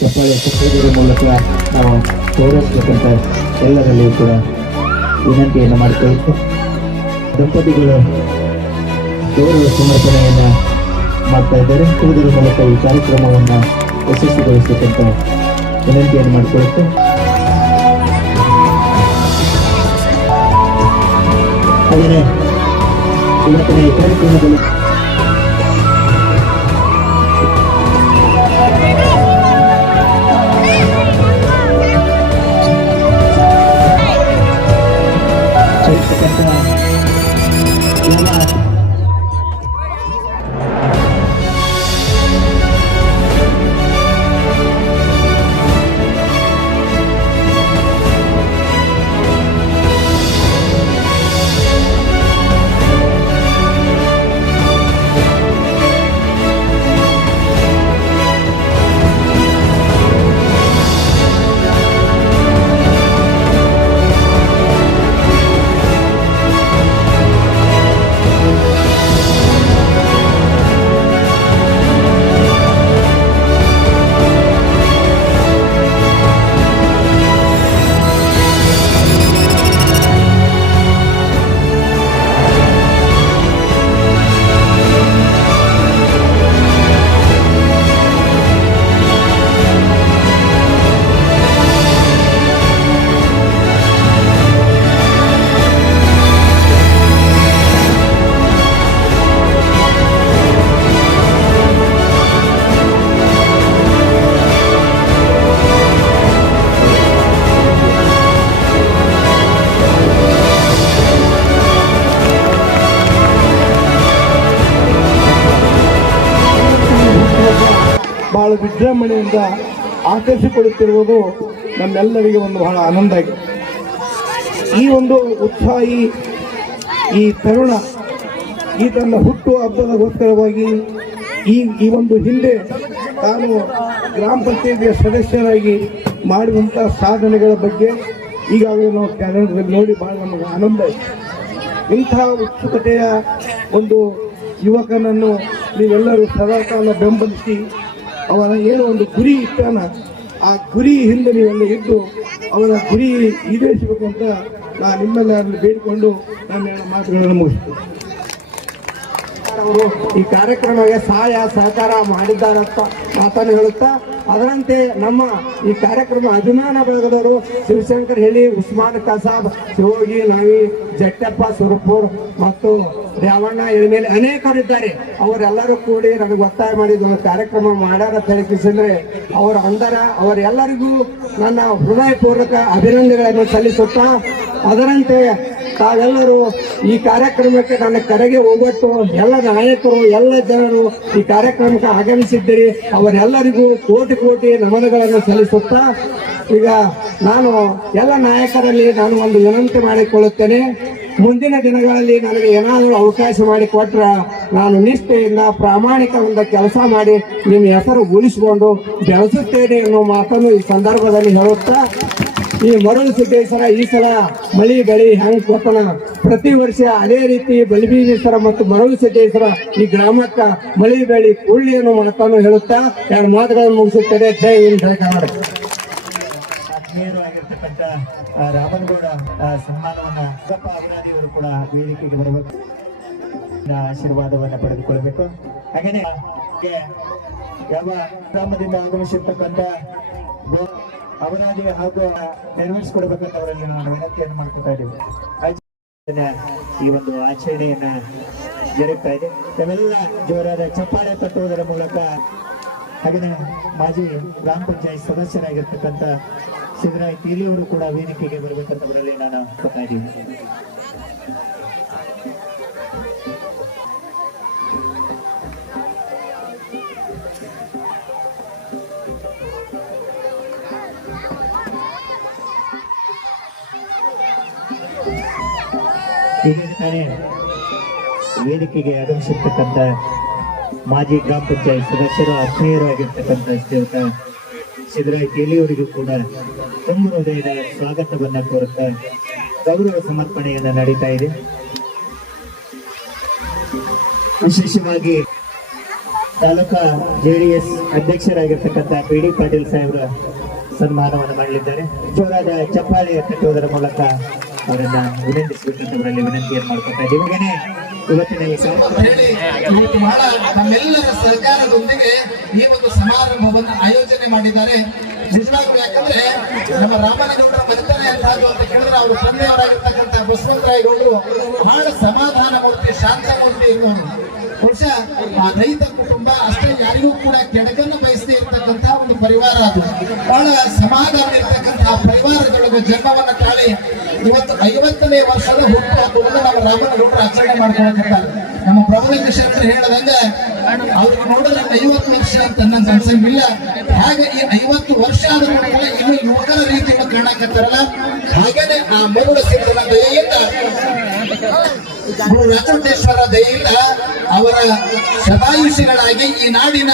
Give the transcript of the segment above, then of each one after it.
ಚಪ್ಪಾಳೆ ತಟ್ಟುವುದರ ಮೂಲಕ ನಾವು ಗೌರವಿಸಬೇಕಂತ ಎಲ್ಲರಲ್ಲಿಯೂ ಕೂಡ ವಿನಂತಿಯನ್ನು ಮಾಡಿಕೊಳ್ಳುತ್ತೆ. ದಂಪತಿಗಳು ಗೌರವ ಸಮರ್ಪಣೆಯನ್ನು ಮಾಡ್ತಾ ಇದ್ದಾರೆ. ಇದರ ಮೂಲಕ ಈ ಕಾರ್ಯಕ್ರಮವನ್ನು ಯಶಸ್ವಿಗೊಳಿಸಬೇಕಂತ ವಿನಂತಿಯನ್ನು ಮಾಡಿಕೊಳ್ಳುತ್ತೆ. ಹಾಗೆಯೇ ಇವತ್ತಿನ ಈ ಕಾರ್ಯಕ್ರಮದಲ್ಲಿ ಬಹಳ ವಿಜೃಂಭಣೆಯಿಂದ ಆಚರಿಸಿಕೊಳ್ಳುತ್ತಿರುವುದು ನಮ್ಮೆಲ್ಲರಿಗೆ ಒಂದು ಬಹಳ ಆನಂದ ಆಗಿದೆ. ಈ ಒಂದು ಉತ್ಸಾಹಿ ಈ ತರುಣ ಈ ತನ್ನ ಹುಟ್ಟು ಹಬ್ಬದಗೋಸ್ಕರವಾಗಿ ಈ ಒಂದು ಹಿಂದೆ ತಾನು ಗ್ರಾಮ ಪಂಚಾಯತಿಯ ಸದಸ್ಯರಾಗಿ ಮಾಡಿದಂಥ ಸಾಧನೆಗಳ ಬಗ್ಗೆ ಈಗಾಗಲೇ ನಾವು ಕ್ಯಾಲೆಂಡರ್ ನೋಡಿ ಬಹಳ ನಮಗೆ ಆನಂದ ಇದೆ. ಇಂಥ ಉತ್ಸುಕತೆಯ ಒಂದು ಯುವಕನನ್ನು ನೀವೆಲ್ಲರೂ ಸದಾಕಾಲ ಬೆಂಬಲಿಸಿ ಅವನ ಏನೋ ಒಂದು ಗುರಿ ಇಟ್ಟಾನ, ಆ ಗುರಿ ಹಿಂದೆ ನೀವೆಲ್ಲ ಇದ್ದು ಅವನ ಗುರಿ ಈಡೇರಿಸಬೇಕಂತ ನಾನು ನಿಮ್ಮೆಲ್ಲರಲ್ಲಿ ಬೇಡಿಕೊಂಡು ನನ್ನ ಮಾತುಗಳನ್ನು ಮುಗಿಸ್ತೀನಿ. ಅವರು ಈ ಕಾರ್ಯಕ್ರಮಕ್ಕೆ ಸಹಾಯ ಸಹಕಾರ ಮಾಡಿದ್ದಾರಂತ ಮಾತನ್ನು ಹೇಳುತ್ತಾ, ಅದರಂತೆ ನಮ್ಮ ಈ ಕಾರ್ಯಕ್ರಮ ಅಭಿಮಾನ ಬಳಗದವರು ಶಿವಶಂಕರ್ ಹೇಳಿ, ಉಸ್ಮಾನ್ ಕಸಾಬ್, ಶಿವೋಗಿ, ನಾವಿ, ಜಟ್ಟಪ್ಪ ಸುರಪುರ್ ಮತ್ತು ರೇವಣ್ಣ ಎಳಿಮೇಲೆ ಅನೇಕರಿದ್ದಾರೆ. ಅವರೆಲ್ಲರೂ ಕೂಡಿ ನನಗೆ ಒತ್ತಾಯ ಮಾಡಿದ ಒಂದು ಕಾರ್ಯಕ್ರಮ ಮಾಡ್ಯಾರ ತಿಳಿಸಿದ್ರೆ ಅವರು ಅಂದರ ಅವರೆಲ್ಲರಿಗೂ ನನ್ನ ಹೃದಯಪೂರ್ವಕ ಅಭಿನಂದನೆಗಳನ್ನು ಸಲ್ಲಿಸುತ್ತಾ, ಅದರಂತೆ ತಾವೆಲ್ಲರೂ ಈ ಕಾರ್ಯಕ್ರಮಕ್ಕೆ ನನ್ನ ಕರೆಗೆ ಹೋಗೊಟ್ಟು ಎಲ್ಲ ನಾಯಕರು ಎಲ್ಲ ಜನರು ಈ ಕಾರ್ಯಕ್ರಮಕ್ಕೆ ಆಗಮಿಸಿದ್ದೀರಿ. ಅವರೆಲ್ಲರಿಗೂ ಕೋಟಿ ಕೋಟಿ ನಮನಗಳನ್ನು ಸಲ್ಲಿಸುತ್ತಾ, ಈಗ ನಾನು ಎಲ್ಲ ನಾಯಕರಲ್ಲಿ ನಾನು ಒಂದು ವಿನಂತಿ ಮಾಡಿಕೊಳ್ಳುತ್ತೇನೆ. ಮುಂದಿನ ದಿನಗಳಲ್ಲಿ ನನಗೆ ಏನಾದರೂ ಅವಕಾಶ ಮಾಡಿಕೊಟ್ರ ನಾನು ನಿಷ್ಠೆಯಿಂದ ಪ್ರಾಮಾಣಿಕದಿಂದ ಕೆಲಸ ಮಾಡಿ ನಿಮ್ಮ ಹೆಸರು ಉಳಿಸಿಕೊಂಡು ಬೆಳೆಸುತ್ತೇನೆ ಎನ್ನುವ ಮಾತನ್ನು ಈ ಸಂದರ್ಭದಲ್ಲಿ ಹೇಳುತ್ತಾ, ಈ ಮರಳು ಸಿದ್ದೇಶ್ವರ ಈ ಸಲ ಮಳಿ ಬೆಳಿ ಹೆಂಗ್ ಕೊಟ್ಟನ, ಪ್ರತಿ ವರ್ಷ ಅದೇ ರೀತಿ ಬಲಿಬೀಜೇಶ್ವರ ಮತ್ತು ಮರಳು ಸಿದ್ದೇಶ್ವರ ಈ ಗ್ರಾಮಕ್ಕ ಮಳಿ ಬೆಳಿ ಕೂಡಲಿ ಅನ್ನೋ ಮಾತನ್ನು ಹೇಳುತ್ತಾ ಎರಡು ಮಾತುಗಳನ್ನು ಮುಗಿಸುತ್ತೇನೆ. ಜೈ ಹಿಂದ್, ಜೈ ಕರ್ನಾಟಕ. ಆತ್ಮೀಯರಾಗಿರ್ತಕ್ಕಂಥ ರಾಮನಗೌಡ ಸನ್ಮಾನವನ್ನ ಅಭಿನಂದಿಯವರು ಕೂಡ ವೇದಿಕೆಗೆ ಬರಬೇಕು, ಆಶೀರ್ವಾದವನ್ನ ಪಡೆದುಕೊಳ್ಳಬೇಕು. ಹಾಗೇನೆ ಯಾವ ಗ್ರಾಮದಿಂದ ಆಗಮಿಸಿರ್ತಕ್ಕಂಥ ಅವರಾಗಿ ಹಾಗೂ ನೆರವೇರಿಸಿಕೊಡ್ಬೇಕಂತ ಅವರಲ್ಲಿ ನಾವು ವಿನಂತಿಯನ್ನು ಮಾಡ್ಕೊತಾ ಇದ್ದೀವಿ. ಈ ಒಂದು ಆಚರಣೆಯನ್ನ ಜರುಗ್ತಾ ಇದೆ. ನಾವೆಲ್ಲ ಜೋರಾದ ಚಪ್ಪಾಳೆ ತಟ್ಟುವುದರ ಮೂಲಕ, ಹಾಗೆಯೇ ಮಾಜಿ ಗ್ರಾಮ ಪಂಚಾಯತ್ ಸದಸ್ಯರಾಗಿರ್ತಕ್ಕಂಥ ಸಿದ್ದರಾಯ್ ತೀಲಿಯವರು ಕೂಡ ವೇದಿಕೆಗೆ ಬರಬೇಕಂತ ಅವರಲ್ಲಿ ನಾನು ಕೊಡ್ತಾ ಇದ್ದೀನಿ. ವೇದಿಕೆಗೆ ಆಗಮಿಸಿರ್ತಕ್ಕಂಥ ಮಾಜಿ ಗ್ರಾಮ ಪಂಚಾಯತ್ ಸದಸ್ಯರು, ಆತ್ಮೀಯರು ಆಗಿರ್ತಕ್ಕಂಥ ಶ್ರೀಯುತ ಸಿದ್ದರಾಯ್ ಕೇಲಿಯವರಿಗೂ ಕೂಡ ತುಂಬ ಹೃದಯದ ಸ್ವಾಗತವನ್ನ ಕೋರುತ್ತಾ ಗೌರವ ಸಮರ್ಪಣೆಯನ್ನ ನಡೀತಾ ಇದೆ. ವಿಶೇಷವಾಗಿ ತಾಲೂಕಾ JDS ಅಧ್ಯಕ್ಷರಾಗಿರ್ತಕ್ಕಂಥ PD ಪಾಟೀಲ್ ಸಾಹೇಬರ ಸನ್ಮಾನವನ್ನು ಮಾಡಲಿದ್ದಾರೆ. ಜೋರಾದ ಚಪ್ಪಾಳೆ ತಟ್ಟುವುದರ ಮೂಲಕ ಅವರನ್ನ ವಿನಂತಿಸಬೇಕಂತವರಲ್ಲಿ ವಿನಂತಿಯನ್ನು ಮಾಡ್ಕೊತಾ ಇದ್ದೀವಿ. ಹಾಗೇನೆ ಇವತ್ತಿನ ಈ ಕಾರ್ಯಕ್ರಮ ಇವತ್ತು ಬಹಳ ನಮ್ಮೆಲ್ಲರ ಸಹಕಾರದೊಂದಿಗೆ ಈ ಒಂದು ಸಮಾರಂಭವನ್ನು ಆಯೋಜನೆ ಮಾಡಿದ್ದಾರೆ. ನಿಜವಾಗ್ಲೂ ಯಾಕಂದ್ರೆ ನಮ್ಮ ರಾಮನಗೌಡರ ಮನೆತನ ಎಂತದ್ದು ಅಂತ ಕೇಳಿದ್ರೆ ಅವರು ತಂದೆಯವರಾಗಿರ್ತಕ್ಕಂಥ ಬಸವಂತರಾಯ ಗೌಡರು ಬಹಳ ಸಮಾಧಾನ ಮೂರ್ತಿ, ಶಾಂತ ಮೂರ್ತಿ ಇರುವವರು. ಬಹುಶಃ ಆ ರೈತ ಕುಟುಂಬ ಅಷ್ಟೇ, ಯಾರಿಗೂ ಕೂಡ ಕೆಡಕನ್ನು ಬಯಸದೇ ಇರ್ತಕ್ಕಂಥ ಒಂದು ಪರಿವಾರ ಅದು. ಬಹಳ ಸಮಾಧಾನ ಇರ್ತಕ್ಕಂತಹ ಪರಿವಾರದೊಳಗೆ ಜನ್ಮವನ್ನ ತಾಳಿ ಇವತ್ತು 50ನೇ ವರ್ಷದ ಹುಟ್ಟುಹಬ್ಬವನ್ನು ನಮ್ಮ ರಾಮನಗೌಡರು ಆಚರಣೆ ಮಾಡ್ಕೊಳ್ತಿದ್ದಾರೆ. ನಮ್ಮ ಪ್ರಭುಲಿಂಗ ಶರಣರು ಹೇಳದಂಗ ಅವ್ರಿಗೆ ನೋಡಿದ್ರೆ 50 ವರ್ಷ ಅಂತ ನಂಗೆ ಅನ್ಸಂಗಿಲ್ಲ. ಹಾಗೆ ಈ 50 ವರ್ಷ ಆದ ಕೂಡ ಇನ್ನು ಯುವಕರ ರೀತಿಯನ್ನು ಕಾಣಕತ್ತಾರಲ್ಲ, ಹಾಗೇನೆ ಆ ಮರುಳ ಸಿದ್ಧನ ದಯೆಯಿಂದ, ಗುರು ರಾಚೋಟೇಶ್ವರ ದಯೆಯಿಂದ ಅವರ ಶತಾಯುಷಿಗಳಾಗಿ ಈ ನಾಡಿನ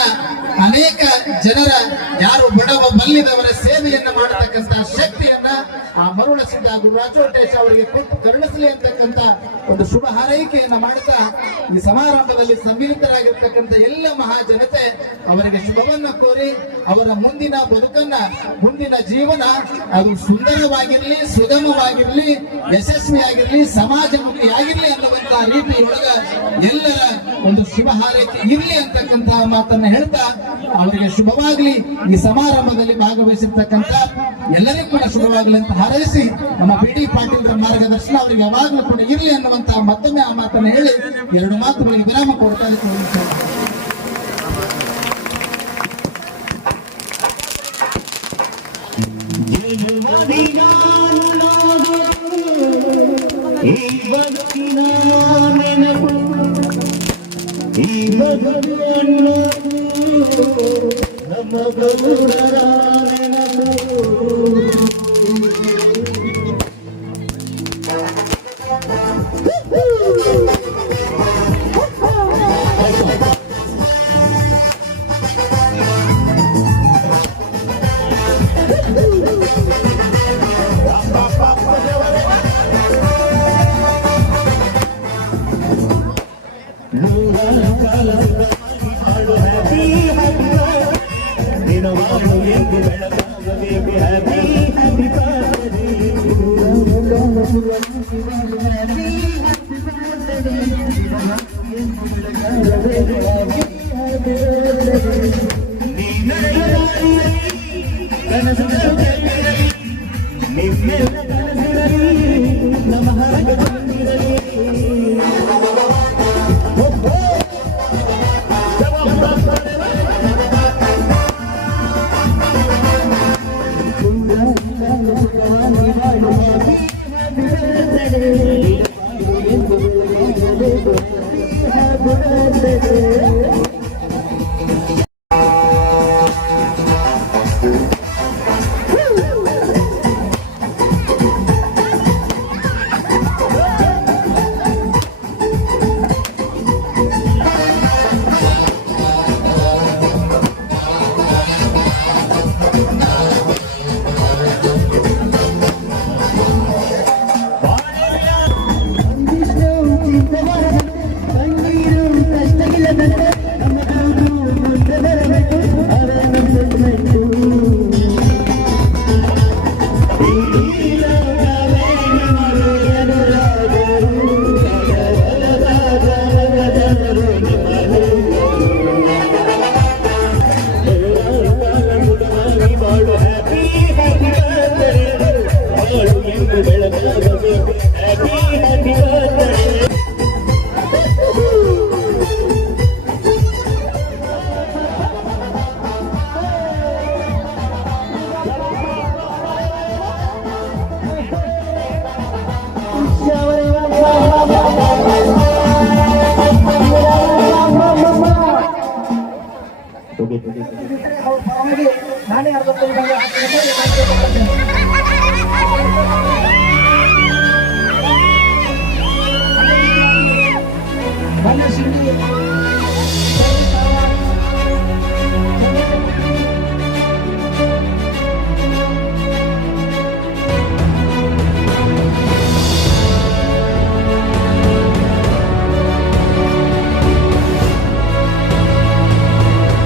ಅನೇಕ ಜನರ ಯಾರು ಬಡವ ಬಲ್ಲಿದವರ ಸೇವೆಯನ್ನ ಮಾಡತಕ್ಕಂತ ಶಕ್ತಿಯನ್ನ ಆ ಮರುಳ ಸಿದ್ಧ ಗುರು ರಾಚೋಟೇಶ್ ಅವರಿಗೆ ಕೊಟ್ಟು ಕರುಣಿಸಲಿ ಅಂತಕ್ಕಂಥ ಒಂದು ಶುಭ ಹಾರೈಕೆಯನ್ನ ಮಾಡುತ್ತಾ ಈ ಸಮಾರಂಭದಲ್ಲಿ ಸಮ್ಮಿಲಿತರಾಗಿರ್ತಕ್ಕಂಥ ಎಲ್ಲ ಮಹಾಜನತೆ ಅವರಿಗೆ ಶುಭವನ್ನ ಕೋರಿ ಅವರ ಮುಂದಿನ ಬದುಕನ್ನ, ಮುಂದಿನ ಜೀವನ ಅದು ಸುಂದರವಾಗಿರ್ಲಿ, ಸುಗಮವಾಗಿರ್ಲಿ, ಯಶಸ್ವಿಯಾಗಿರ್ಲಿ, ಸಮಾಜಮುಖಿಯಾಗಿರ್ಲಿ ಅನ್ನುವಂತಹ ರೀತಿಯೊಳಗ ಎಲ್ಲರ ಒಂದು ಶುಭ ಹಾರೈಕೆ ಇರಲಿ ಅಂತಕ್ಕಂತಹ ಮಾತನ್ನ ಹೇಳ್ತಾ ಅವರಿಗೆ ಶುಭವಾಗ್ಲಿ. ಈ ಸಮಾರಂಭದಲ್ಲಿ ಭಾಗವಹಿಸಿರ್ತಕ್ಕಂಥ ಎಲ್ಲರಿಗೂ ಕೂಡ ಶುಭವಾಗಲಿ ಅಂತ ಹಾರೈಸಿ ನಮ್ಮ PD ಪಾಟೀಲ್ರ ಮಾರ್ಗದರ್ಶನ ಅವರಿಗೆ ಯಾವಾಗಲೂ ಕೂಡ ಇರಲಿ ಅನ್ನುವಂತಹ ಮತ್ತೊಮ್ಮೆ ಆ ಮಾತನ್ನು ಹೇಳಿ 2 ಮಾತುಗಳಿಗೆ ವಿರಾಮ ಕೊಡ್ತಾ ಇದ್ದೇವೆ. ಈ ಭಗವನ್ನು ನಮ್ಮ ಗೌಡರ ನೆನಪು. ನಾನೇ ಅರ್ಧ